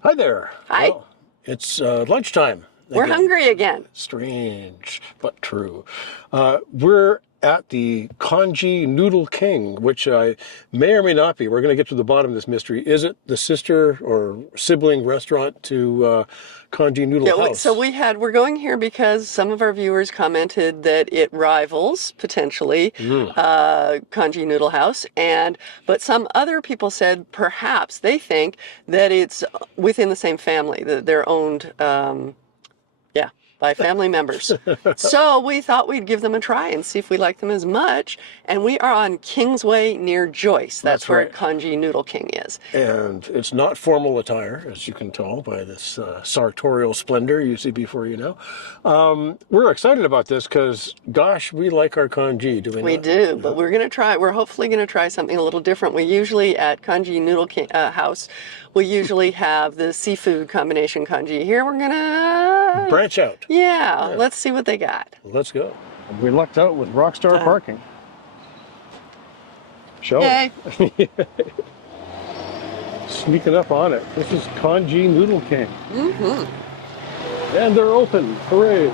Hi there. Hi. Well, it's lunchtime. We're Again. hungry again. Strange, but true. We're at the Congee Noodle King, which may or may not be. We're going to get to the bottom of this mystery. Is it the sister or sibling restaurant to Congee Noodle House? So we're going here because some of our viewers commented that it rivals potentially Congee Noodle House, but some other people said perhaps they think that it's within the same family, that they're owned. By family members. So we thought we'd give them a try and see if we like them as much. And we are on Kingsway near Joyce. That's where right. Congee Noodle King is. And it's not formal attire, as you can tell by this sartorial splendor you see before you now. We're excited about this because, gosh, we like our congee, do we not? We do, but we're hopefully going to try something a little different. We usually, at Congee Noodle King, House, we usually have the seafood combination congee. Here we're going to branch out. Yeah, let's see what they got. Let's go. We lucked out with Rockstar Parking. Show Yay. Sneaking up on it. This is Congee Noodle King. Mm-hmm. And they're open. Hooray.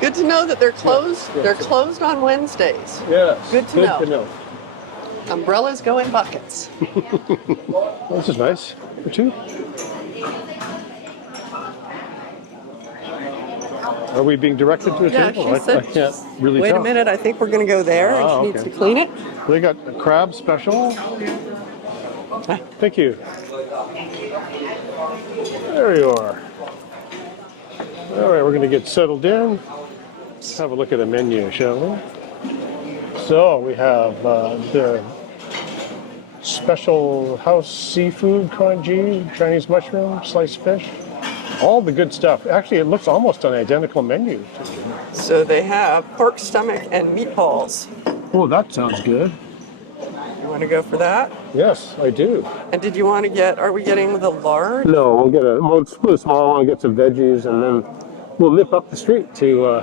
Good to know that they're closed. Yes. They're closed on Wednesdays. Yes. Good to know. Umbrellas go in buckets. This is nice. For two. Are we being directed to a table? She said, I can't really wait tell. a minute, I think we're going to go there, and she needs to clean it. They got a crab special. Thank you. There you are. All right, we're going to get settled in. Let's have a look at the menu, shall we? So we have the special house seafood congee, Chinese mushroom, sliced fish. All the good stuff. Actually, it looks almost an identical menu. So they have pork stomach and meatballs. Oh, that sounds good. You want to go for that? Yes, I do. And did you want to are we getting the large? No, we'll split a small one, get some veggies, and then we'll nip up the street to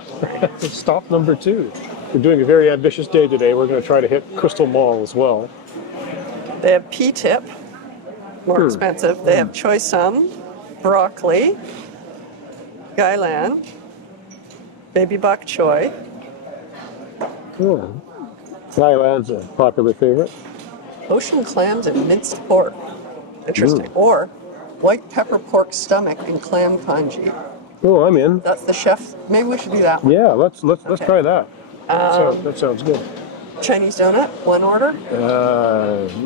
stop number 2. We're doing a very ambitious day today. We're going to try to hit Crystal Mall as well. They have P-tip, more expensive. They have choy sum, broccoli, gailan, baby bok choy. Cool. Gailan's a popular favorite. Ocean clams and minced pork. Interesting. Or white pepper pork stomach and clam congee. Oh, I'm in. That's the chef. Maybe we should do that one. Yeah, let's try that. That sounds good. Chinese donut, one order?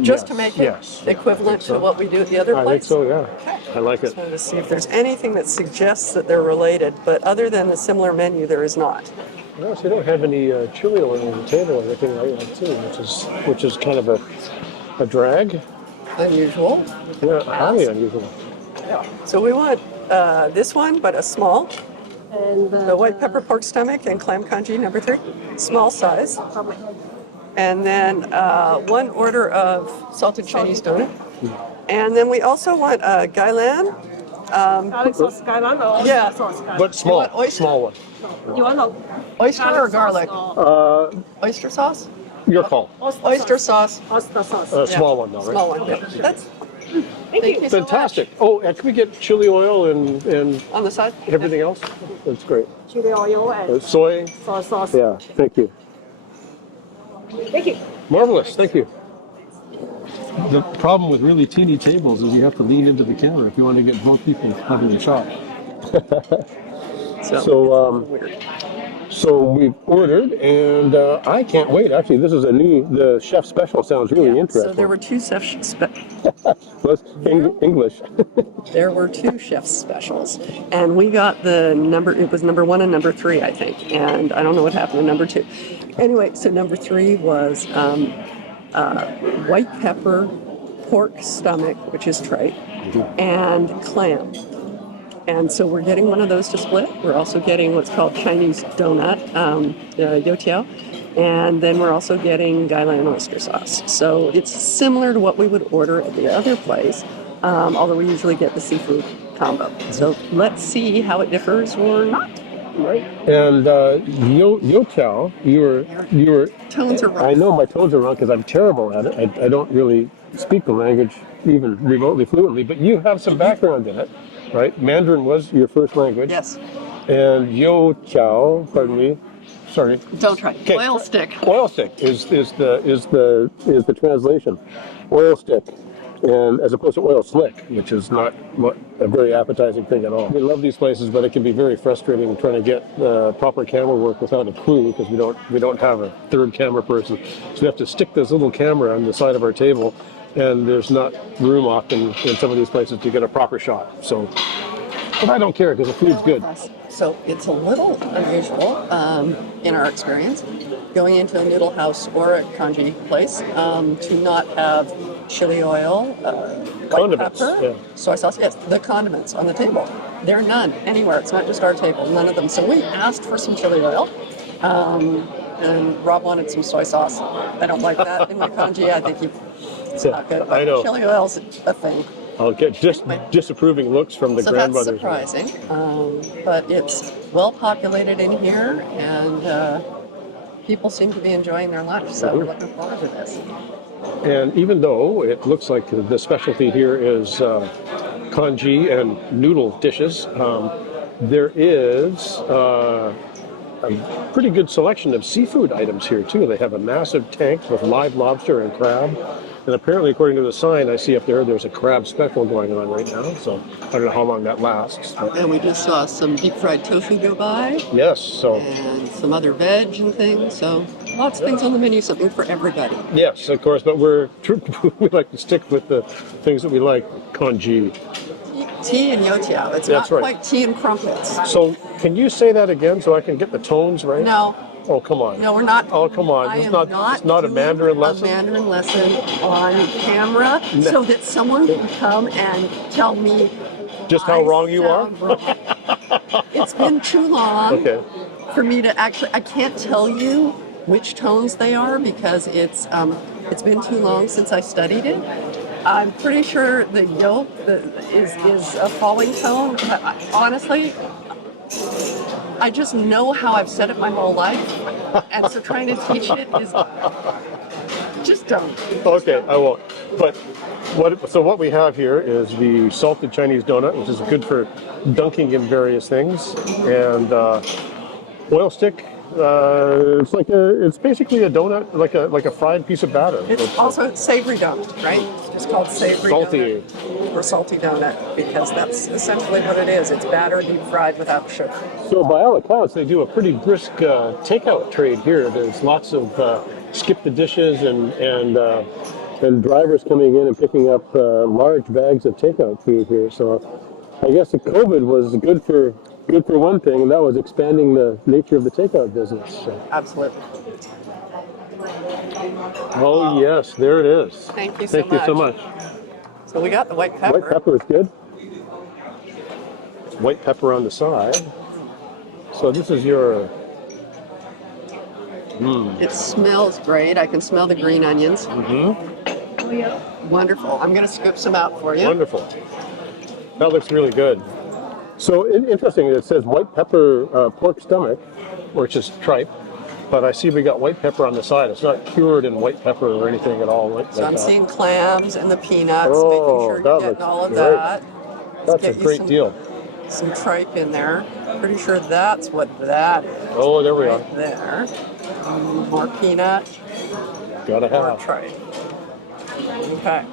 Just to make it equivalent to what we do at the other place? I think so, yeah. Okay. I like it. Just wanted to see if there's anything that suggests that they're related, but other than the similar menu, there is not. No, so they don't have any chili oil on the table or anything like that too, which is kind of a drag. Unusual. Yeah, highly unusual. Yeah. So we want this one, but a small. And the white pepper pork stomach and clam congee, number 3. Small size. And then 1 order of salted Chinese donut. And then we also want gailan. Garlic sauce gailan or Yeah. sauce gailan? But small, You want oyster? small one. You want a Oyster or garlic? Or Oyster sauce? Your call. Oyster sauce. oyster sauce? Small one though, right? Small one. Yeah. That's Thank you. so much. Fantastic. Oh, and can we get chili oil and On the side? everything else? That's great. Chili oil and Soy? soy sauce. Yeah, thank you. Thank you. Marvelous, thank you. The problem with really teeny tables is you have to lean into the camera if you want to get both people having a shot. So we've ordered, and I can't wait. Actually, this is the chef special sounds really interesting. So there were 2 chef English. There were 2 chef specials, and we got it was number 1 and number 3, I think, and I don't know what happened to number 2. Anyway, so number 3 was white pepper, pork stomach, which is tripe, and clam. And so we're getting one of those to split. We're also getting what's called Chinese donut, youtiao, and then we're also getting gailan oyster sauce. So it's similar to what we would order at the other place, although we usually get the seafood combo. So let's see how it differs or not. Right. And youtiao, you were. Tones are wrong. I know my tones are wrong because I'm terrible at it. I don't really speak the language even remotely fluently, but you have some background in it. right? Mandarin was your first language. Yes. And yo chow, pardon me. Sorry. Don't try. Okay, Oil stick. Oil stick is the translation. Oil stick, and as opposed to oil slick, which is not a very appetizing thing at all. We love these places, but it can be very frustrating trying to get proper camera work without a crew because we don't have a third camera person. So we have to stick this little camera on the side of our table, and there's not room often in some of these places to get a proper shot. So, but I don't care because the food's good. So it's a little unusual in our experience going into a noodle house or a congee place to not have chili oil, white Condiments, pepper, yeah. soy sauce. Yes, the condiments on the table. There are none anywhere. It's not just our table, none of them. So we asked for some chili oil. And Rob wanted some soy sauce. I don't like that in my congee. I think it's not good. But I know. Chili oil's a thing. I'll get just disapproving looks from the So grandmothers. that's surprising, but it's well populated in here, and people seem to be enjoying their lunch. So we're looking forward to this. And even though it looks like the specialty here is congee and noodle dishes, there is a pretty good selection of seafood items here too. They have a massive tank with live lobster and crab. And apparently, according to the sign I see up there, there's a crab special going on right now. So I don't know how long that lasts. And we just saw some deep fried tofu go by, Yes, so and some other veg and things. So lots of things on the menu, something for everybody. yes, of course, but we like to stick with the things that we like, congee. Tea and youtiao. It's That's not right. quite tea and crumpets. So can you say that again so I can get the tones right? No. Oh, come on. No, we're not. Oh, come on. I It's am not a doing Mandarin lesson? A Mandarin lesson on camera so that someone can come and tell me Just how wrong you are? sound wrong. It's been too long Okay. for me to actually. I can't tell you which tones they are because it's been too long since I studied it. I'm pretty sure the yolk is a falling tone. But honestly, I just know how I've said it my whole life, and so trying to teach it is just don't. Okay, I won't. But what we have here is the salted Chinese donut, which is good for dunking in various things, and oil stick. It's basically a donut, like a fried piece of batter. It's also savory donut, right? It's just called savory Salty. donut or salty donut because that's essentially what it is. It's batter deep fried without sugar. So by all accounts, they do a pretty brisk takeout trade here. There's lots of skip the dishes and drivers coming in and picking up large bags of takeout food here. So I guess the COVID was good for one thing, and that was expanding the nature of the takeout business. So. Absolutely. Oh yes, there it is. Thank you so Thank you so much. So we got the white pepper. White pepper is good. White pepper on the side. So this is your. It smells great. I can smell the green onions. Mm-hmm. Wonderful. I'm going to scoop some out for you. Wonderful. That looks really good. So interesting, it says white pepper pork stomach, which is tripe, but I see we got white pepper on the side. It's not cured in white pepper or anything at all. So I'm seeing clams and the peanuts, Oh, making sure that you're getting looks all of great. that. That's a great deal. Some tripe in there. Pretty sure that's what that is. Oh, there we are. Right there. More peanut, Gotta more have. tripe. Okay.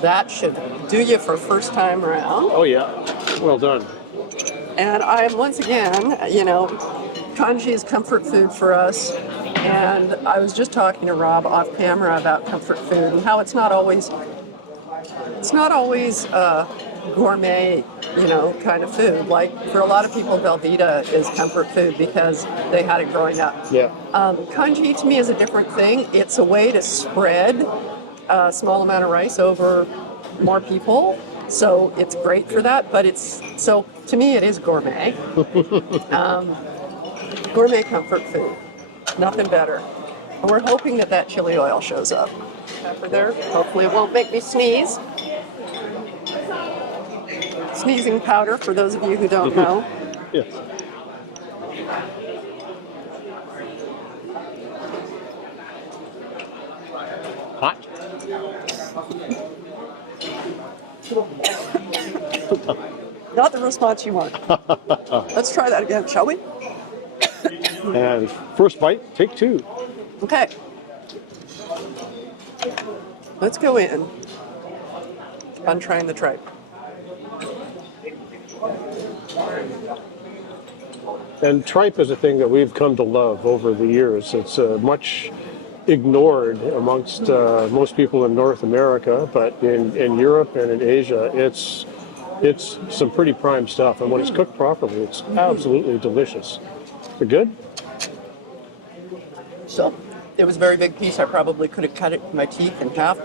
That should do you for first time around. Oh yeah, well done. And I'm once again, congee is comfort food for us. And I was just talking to Rob off camera about comfort food and how it's not always gourmet, kind of food. Like for a lot of people, Velveeta is comfort food because they had it growing up. Yeah. Congee to me is a different thing. It's a way to spread a small amount of rice over more people. So it's great for that, but to me it is gourmet. Gourmet comfort food. Nothing better. And we're hoping that chili oil shows up. Pepper there. Hopefully it won't make me sneeze. Sneezing powder for those of you who don't know. Yes. Hot. Not the response you want. Let's try that again, shall we? And first bite, take two. Okay. Let's go in on trying the tripe. And tripe is a thing that we've come to love over the years. It's much ignored amongst most people in North America, but in Europe and in Asia, it's some pretty prime stuff. And when it's cooked properly, it's absolutely delicious. Is it good? So it was a very big piece. I probably could have cut it with my teeth in half.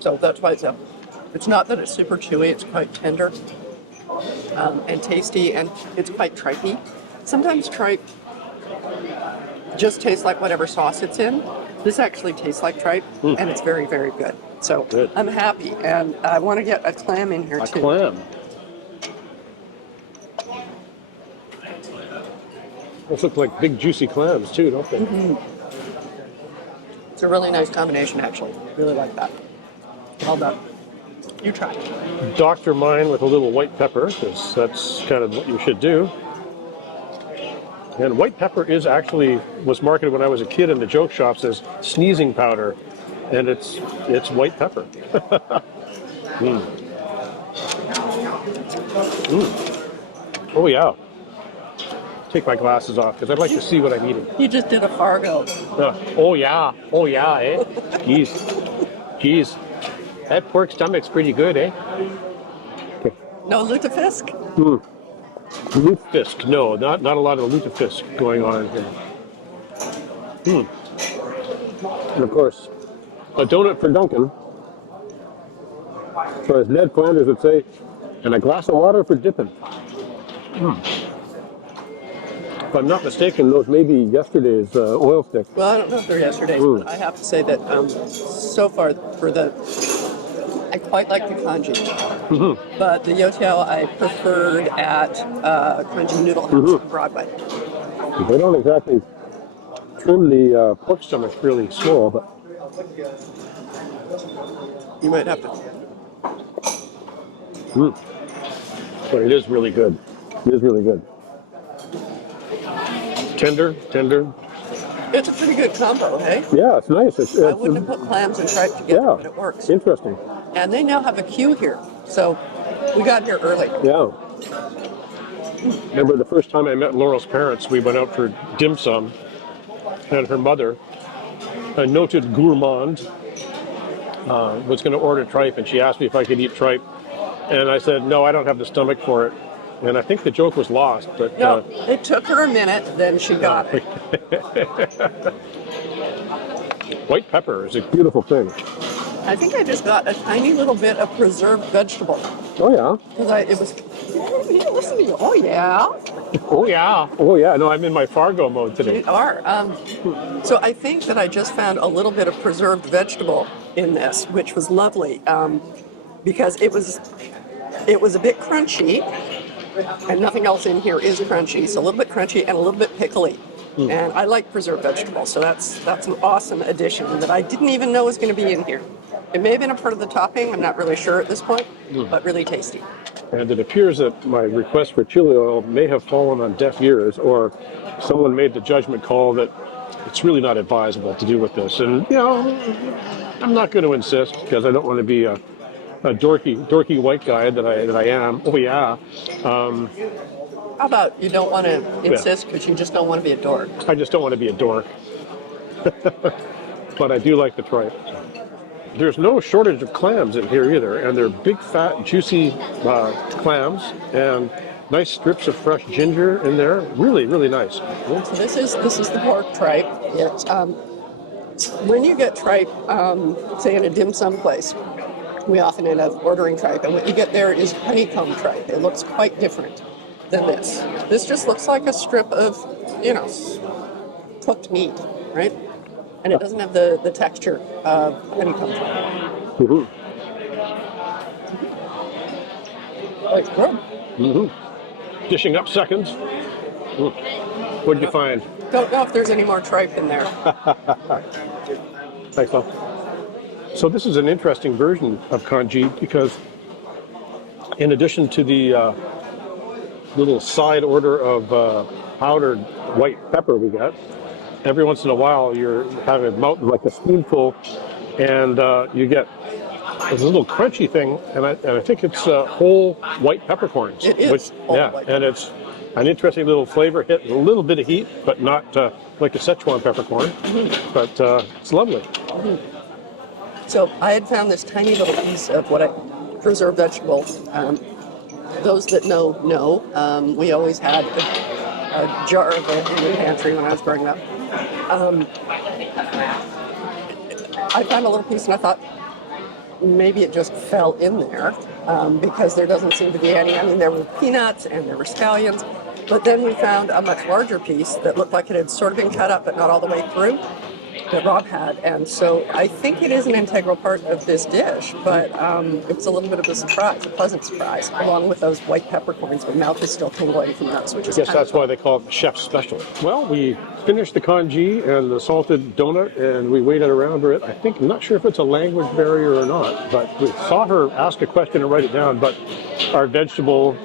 So that's why it's not that it's super chewy. It's quite tender and tasty, and it's quite tripey. Sometimes tripe just tastes like whatever sauce it's in. This actually tastes like tripe, and it's very, very good. So Good. I'm happy, and I want to get a clam in here too. A clam. Those look like big juicy clams too, don't they? It's a really nice combination, actually. Really like that. Well done. You try. Doctor mine with a little white pepper, because that's kind of what you should do. And white pepper was marketed when I was a kid in the joke shops as sneezing powder, and it's white pepper. Oh yeah. Take my glasses off because I'd like to see what I'm eating. You just did a Fargo. Oh yeah, eh? Geez. That pork stomach's pretty good, eh? No lutefisk? Lutefisk, no, not a lot of lutefisk going on here. And of course, a donut for Duncan. So as Ned Flanders would say, and a glass of water for dipping. If I'm not mistaken, those may be yesterday's oil sticks. Well, I don't know if they're yesterday's, but I have to say that so far I quite like the congee. But the youtiao I preferred at Congee Noodle House on Broadway. They don't exactly trim the pork stomach really small, but You might have to. but it is really good. It is really good. Tender. It's a pretty good combo, hey? Yeah, it's nice. I wouldn't have put clams and tripe together, but it works. Interesting. And they now have a queue here, so we got here early. Yeah. Remember the first time I met Laurel's parents, we went out for dim sum, and her mother, a noted gourmand, was going to order tripe, and she asked me if I could eat tripe. And I said, no, I don't have the stomach for it. And I think the joke was lost. But No, it took her a minute, then she got it. White pepper is a beautiful thing. I think I just got a tiny little bit of preserved vegetable. Oh, yeah. Because it was, listen to you. Oh, yeah. Oh, yeah. Oh, yeah. No, I'm in my Fargo mode today. You are. So I think that I just found a little bit of preserved vegetable in this, which was lovely, because it was a bit crunchy, and nothing else in here is crunchy. So a little bit crunchy and a little bit pickly. And I like preserved vegetables, so that's an awesome addition that I didn't even know was going to be in here. It may have been a part of the topping, I'm not really sure at this point, but really tasty. And it appears that my request for chili oil may have fallen on deaf ears, or someone made the judgment call that it's really not advisable to do with this. And, I'm not going to insist because I don't want to be a dorky white guy that I am. Oh, yeah. How about you don't want to insist because you just don't want to be a dork? I just don't want to be a dork. But I do like the tripe. There's no shortage of clams in here either, and they're big, fat, juicy clams, and nice strips of fresh ginger in there. Really, really nice. So this is the pork tripe. It's, when you get tripe, say in a dim sum place, we often end up ordering tripe, and what you get there is honeycomb tripe. It looks quite different than this. This just looks like a strip of, cooked meat, right? And it doesn't have the texture of honeycomb tripe. Oh, it's good. Dishing up seconds. What did you find? Don't know if there's any more tripe in there. Thanks, Mom. So this is an interesting version of congee because in addition to the little side order of powdered white pepper we got, every once in a while you're having a mountain like a spoonful, and you get this little crunchy thing, and I think it's whole white peppercorns. It is whole white and it's an interesting little flavor hit, a little bit of heat, but not like a Szechuan peppercorn. But it's lovely. So I had found this tiny little piece of what I preserved vegetable. Those that know. We always had a jar of it in the pantry when I was growing up. I found a little piece and I thought maybe it just fell in there because there doesn't seem to be any. I mean, there were peanuts and there were scallions, but then we found a much larger piece that looked like it had sort of been cut up but not all the way through, that Rob had. And so I think it is an integral part of this dish, but it was a little bit of a surprise, a pleasant surprise, along with those white peppercorns. My mouth is still tingling from those, which is I guess that's why they call it the chef's special. Well, we finished the congee and the salted donut, and we waited around for it. I think, I'm not sure if it's a language barrier or not, but we saw her ask a question and write it down, but our vegetable,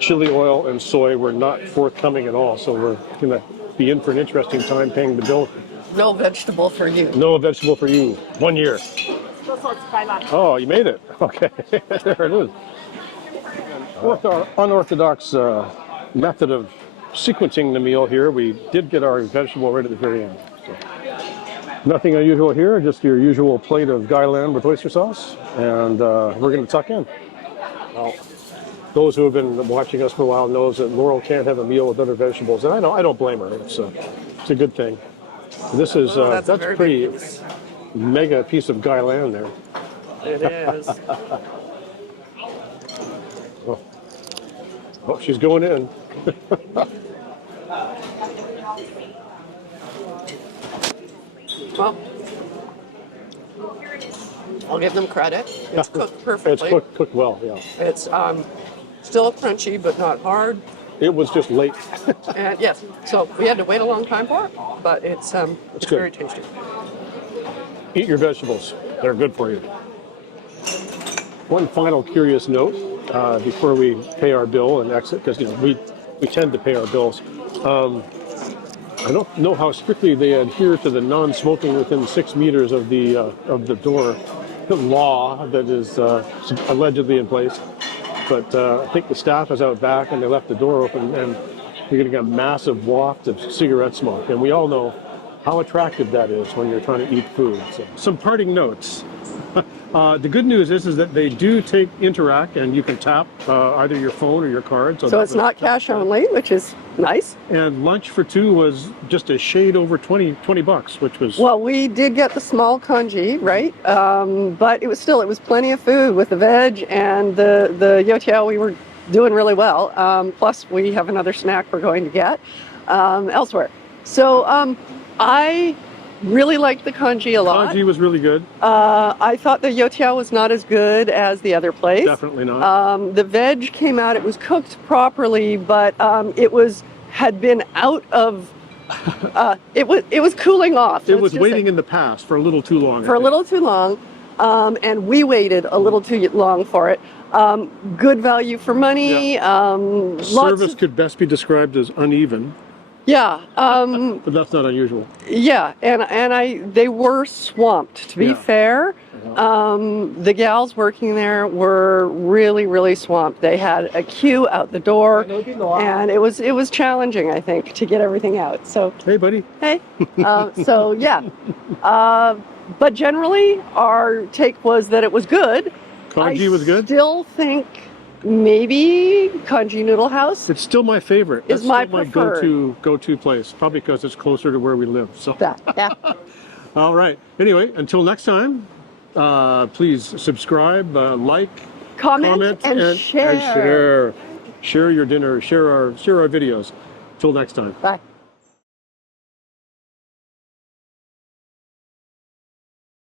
chili oil, and soy were not forthcoming at all, so we're going to be in for an interesting time paying the bill. No vegetable for you. No vegetable for you. 1 year. Oh, you made it. Okay. There it is. With our unorthodox method of sequencing the meal here, we did get our vegetable right at the very end. So, nothing unusual here, just your usual plate of guyland with oyster sauce. And we're going to tuck in. Well, those who have been watching us for a while knows that Laurel can't have a meal with other vegetables. And I don't blame her. It's a good thing. This is that's a pretty mega piece of guyland there. It is. Oh, she's going in. Well, I'll give them credit. It's cooked perfectly. It's cooked well, yeah. It's still crunchy, but not hard. It was just late. And yes, so we had to wait a long time for it, but it's good. very tasty. Eat your vegetables. They're good for you. One final curious note before we pay our bill and exit, because we tend to pay our bills. I don't know how strictly they adhere to the non-smoking within 6 meters of the door law that is allegedly in place. But I think the staff is out back and they left the door open, and you're getting a massive waft of cigarette smoke. And we all know how attractive that is when you're trying to eat food. So, some parting notes. The good news is that they do take Interac, and you can tap either your phone or your card. So it's not cash only, which is nice. And lunch for two was just a shade over 20 bucks, which was... Well, we did get the small congee, right? But it was plenty of food with the veg and the youtiao. We were doing really well. Plus, we have another snack we're going to get elsewhere. So I really liked the congee a lot. Congee was really good. I thought the youtiao was not as good as the other place. Definitely not. The veg came out. It was cooked properly, but it had been out of. It was cooling off. It was waiting in the past for a little too long. For a little too long, and we waited a little too long for it. Good value for money. Yeah. Service could best be described as uneven. Yeah. But that's not unusual. Yeah, and they were swamped, to be fair. The gals working there were really, really swamped. They had a queue out the door, and it was challenging, I think, to get everything out. So hey, buddy. Hey. So yeah. But generally, our take was that it was good. Congee was good. I still think maybe Congee Noodle House. It's still my favorite. It's my preferred. go-to place, probably because it's closer to where we live. So. Yeah. All right. Anyway, until next time, please subscribe, like, comment and share. Share your dinner. Share our videos. Till next time. Bye.